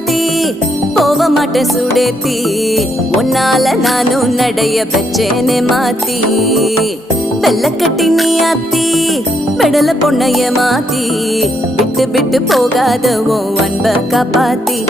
மாத்தி போக மாட்டேன் சுடேத்தி உன்னால நானும் நடைய பெச்சேனே மாத்தி வெள்ளக்கட்டி நீ ஆத்தி பெடல பொண்ணைய மாத்தி விட்டு விட்டு போகாத உன் அன்ப காப்பாத்தி